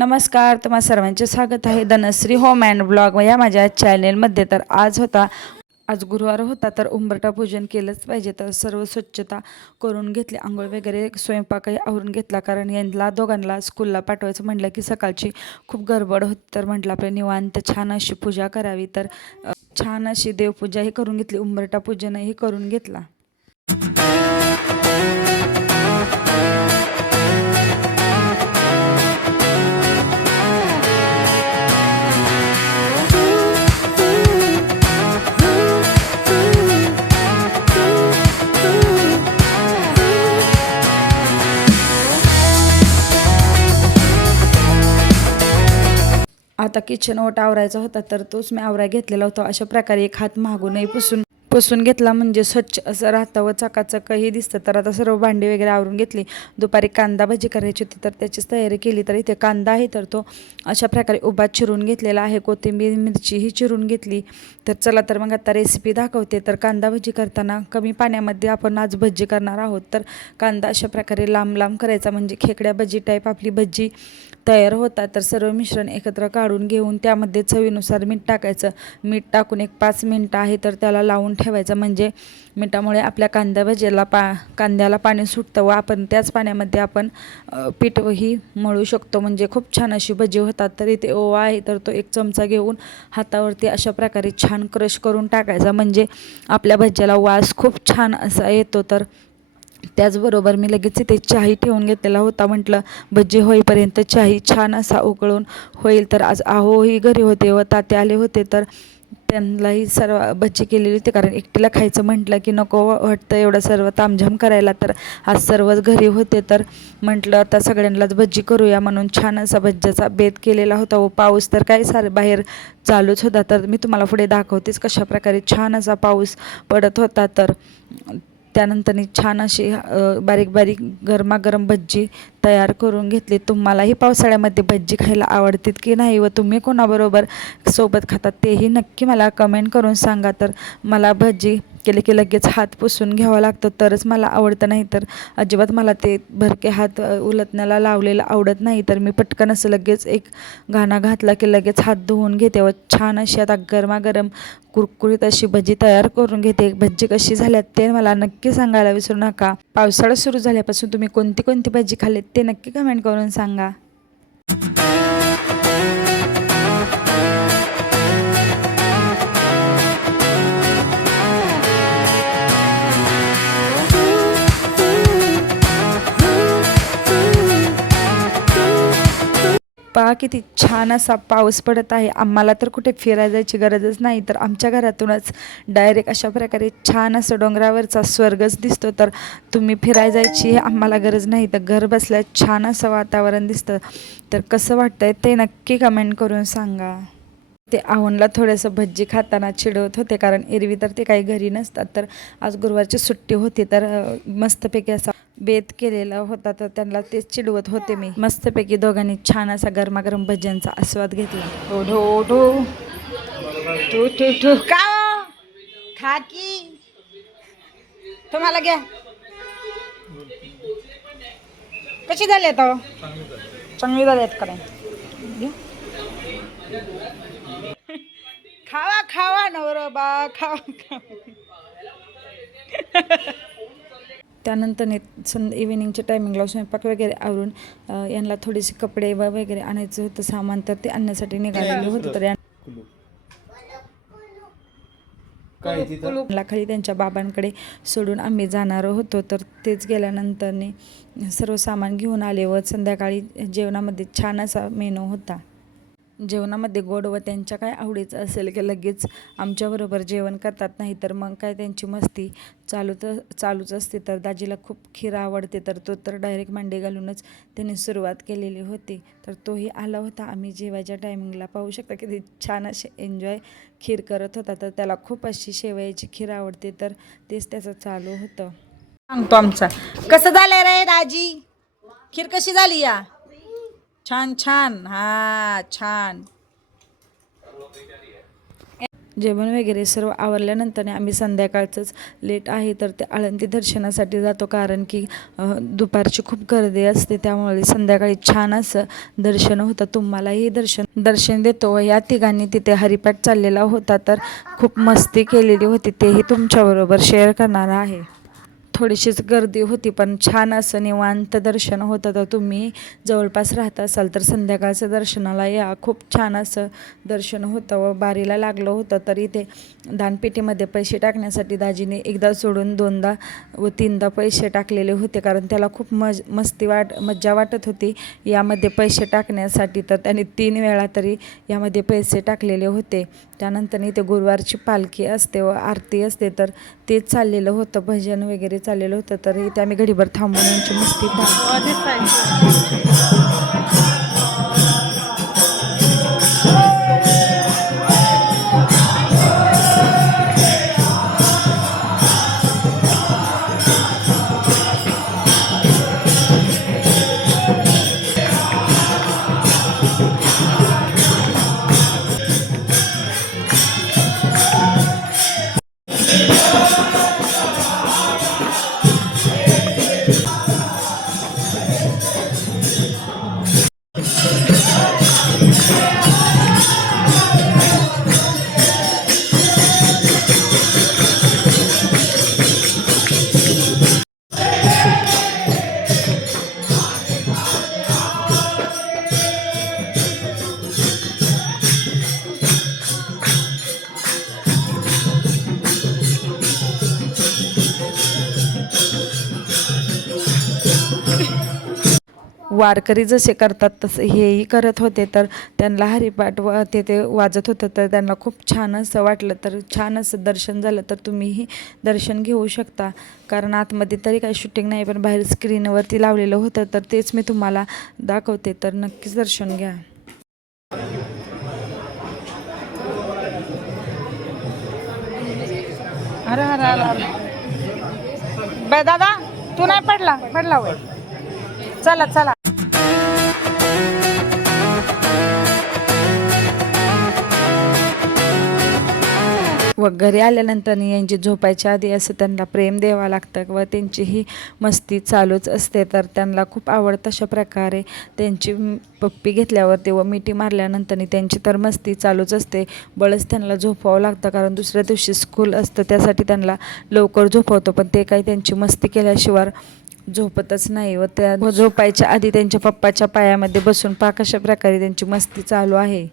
नमस्कार, तुम्हा सर्वांचे स्वागत आहे धनश्री होम अँड ब्लॉग या माझ्या चॅनेलमध्ये। तर आज गुरुवार होता, तर उंबरठा पूजन केलंच पाहिजे। तर सर्व स्वच्छता करून घेतली, आंघोळ वगैरे स्वयंपाकही आवरून घेतला, कारण यांना दोघांना स्कूलला पाठवायचं म्हटलं की सकाळची खूप गडबड होती। तर म्हटलं आपल्या निवांत छान अशी पूजा करावी, तर छान अशी देवपूजाही करून घेतली, उंबरठा पूजनही करून घेतला। आता किचन ओट आवरायचा होता, तर तोच मी आवराय घेतलेला होता। अशा प्रकारे एक हात मागूनही पुसून घेतला, म्हणजे स्वच्छ असं राहतं व चकाचकही दिसतं। तर आता सर्व भांडी वगैरे आवरून घेतली। दुपारी कांदा भजी करायची होती, तर त्याचीच तयारी केली। तर इथे कांदा आहे, तर तो अशा प्रकारे उभा चिरून घेतलेला आहे। कोथिंबीर मिरचीही चिरून घेतली। तर चला तर मग आता रेसिपी दाखवते। तर कांदा भजी करताना कमी पाण्यामध्ये आपण आज भजी करणार आहोत। तर कांदा अशा प्रकारे लांब लांब करायचा, म्हणजे खेकड्या भजी टाईप आपली भजी तयार होतात। तर सर्व मिश्रण एकत्र काढून घेऊन त्यामध्ये चवीनुसार मीठ टाकायचं। मीठ टाकून एक 5 मिनिटं आहे तर त्याला लावून ठेवायचं, म्हणजे मिठामुळे आपल्या कांदा भजीला कांद्याला पाणी सुटतं व आपण त्याच पाण्यामध्ये आपण पीठही मळू शकतो, म्हणजे खूप छान अशी भजी होतात। तर इथे ओवा आहे, तर तो 1 चमचा घेऊन हातावरती अशा प्रकारे छान क्रश करून टाकायचा, म्हणजे आपल्या भज्याला वास खूप छान असा येतो। तर त्याचबरोबर मी लगेच इथे चाही ठेवून घेतलेला होता, म्हटलं भजी होईपर्यंत चाही छान असा उकळून होईल। तर आज आहोही घरी होते व ताते आले होते, तर त्यांनाही सर्व भजी केलेली होती, कारण एकटीला खायचं म्हटलं की नको वाटतं एवढं सर्व तामझाम करायला। तर आज सर्वच घरी होते, तर म्हटलं आता सगळ्यांनाच भजी करूया, म्हणून छान असा भज्याचा बेत केलेला होता। व पाऊस तर काय बाहेर चालूच होता, तर मी तुम्हाला पुढे दाखवतेच कशा प्रकारे छान असा पाऊस पडत होता। तर त्यानंतर छान अशी बारीक बारीक गरमागरम भज्जी तयार करून घेतली। तुम्हालाही पावसाळ्यामध्ये भज्जी खायला आवडतात की नाही, व तुम्ही कोणाबरोबर सोबत खातात तेही नक्की मला कमेंट करून सांगा। तर मला भज्जी केले की लगेच हात पुसून घ्यावा लागतो, तरच मला आवडतं, नाही तर अजिबात मला ते भरके हात उलटण्याला लावलेलं आवडत नाही। तर मी पटकन असं लगेच एक घाणा घातला की लगेच हात धुवून घेते व छान अशी आता गरमागरम कुरकुरीत अशी भजी तयार करून घेते। भजी कशी झाल्यात ते मला नक्की सांगायला विसरू नका। पावसाळा सुरू झाल्यापासून तुम्ही कोणती कोणती भजी खाल्लीत ते नक्की कमेंट करून सांगा। पहा किती छान असा पाऊस पडत आहे। आम्हाला तर कुठे फिरायला जायची गरजच नाही, तर आमच्या घरातूनच डायरेक्ट अशा प्रकारे छान असं डोंगरावरचा स्वर्गच दिसतो। तर तुम्ही फिरायला जायची आम्हाला गरज नाही, तर घर बसल्या छान असं वातावरण दिसतं। तर कसं वाटतंय ते नक्की कमेंट करून सांगा। ते आवनला थोडंसं भज्जी खाताना चिडवत होते, कारण एरवी तर ते काही घरी नसतात। तर आज गुरुवारची सुट्टी होती, तर मस्तपैकी असा बेत केलेला होता, तर त्यांना तेच चिडवत होते मी। मस्तपैकी दोघांनी छान असा गरमागरम भज्यांचा आस्वाद घेतला। ठो ठो ठो ठो ठो का खा की तुम्हाला घ्या। कशी झाली तो चांगली झाली आहेत का? खावा खावा नवरोबा खावा। त्यानंतर इव्हिनिंगच्या टायमिंगला स्वयंपाक वगैरे आवरून यांना थोडेसे कपडे वगैरे आणायचं होतं सामान, तर ते आणण्यासाठी निघालेलं होतं। तर खाली त्यांच्या बाबांकडे सोडून आम्ही जाणार होतो, तर तेच गेल्यानंतरने सर्व सामान घेऊन आले व संध्याकाळी जेवणामध्ये छान असा मेनू होता। जेवणामध्ये गोड व त्यांच्या काय आवडीचं असेल की लगेच आमच्याबरोबर जेवण करतात, नाही तर मग काय त्यांची मस्ती चालूच असते। तर दाजीला खूप खीर आवडते, तर तो तर डायरेक्ट मांडी घालूनच त्यांनी सुरुवात केलेली होती। तर तोही आला होता। आम्ही जेवायच्या टायमिंगला पाहू शकता किती छान असे एन्जॉय खीर करत होता। तर त्याला खूप अशी शेवयाची खीर आवडते, तर तेच त्याचं चालू होतं। सांगतो आमचा कसं झालंय रे दाजी, खीर कशी झाली या? छान छान, हा छान। जेवण वगैरे सर्व आवरल्यानंतर आम्ही संध्याकाळचंच लेट आहे तर ते आळंदी दर्शनासाठी जातो, कारण की दुपारची खूप गर्दी असते, त्यामुळे संध्याकाळी छान असं दर्शन होतं. तुम्हालाही दर्शन देतो. या तिघांनी तिथे हरिपाठ चाललेला होता तर खूप मस्ती केलेली होती, तेही तुमच्याबरोबर शेअर करणार आहे. थोडीशीच गर्दी होती पण छान असं निवांत दर्शन होतं. तर तुम्ही जवळपास राहत असाल तर संध्याकाळचं दर्शनाला या. खूप छान असं दर्शन होतं व बारीला लागलं होतं. तर इथे दानपेटीमध्ये पैसे टाकण्यासाठी दाजीने एकदा सोडून 2दा व 3दा पैसे टाकलेले होते, कारण त्याला खूप मज्जा वाटत होती यामध्ये पैसे टाकण्यासाठी. तर त्याने 3 वेळा तरी यामध्ये पैसे टाकलेले होते. त्यानंतर इथे गुरुवारची पालखी असते व आरती असते तर तेच चाललेलं होतं, भजन वगैरे चाललेलं होतं. तर इथे आम्ही घडीभर थांबून यांची मस्ती वारकरी जसे करतात तसे हेही करत होते. तर त्यांना हरिपाठ ते वाजत होतं तर त्यांना खूप छान असं वाटलं. तर छान असं दर्शन झालं. तर तुम्हीही दर्शन घेऊ शकता, कारण आतमध्ये तरी काही शूटिंग नाही पण बाहेर स्क्रीनवरती लावलेलं होतं तर तेच मी तुम्हाला दाखवते. तर नक्कीच दर्शन घ्या. अरे अरे अरे बे दादा, तू नाही पडला होय. चला चला. व घरी आल्यानंतर यांची झोपायच्या आधी असं त्यांना प्रेम द्यावं लागतं व त्यांची ही मस्ती चालूच असते. तर त्यांना खूप आवडतं अशा प्रकारे त्यांची पप्पी घेतल्यावर ते व मिठी मारल्यानंतर त्यांची तर मस्ती चालूच असते. बळच त्यांना झोपावं लागतं, कारण दुसऱ्या दिवशी स्कूल असतं, त्यासाठी त्यांना लवकर झोपवतो. पण ते काही त्यांची मस्ती केल्याशिवाय झोपतच नाही व त्या झोपायच्या आधी त्यांच्या पप्पाच्या पायामध्ये बसून कशा प्रकारे त्यांची मस्ती चालू आहे.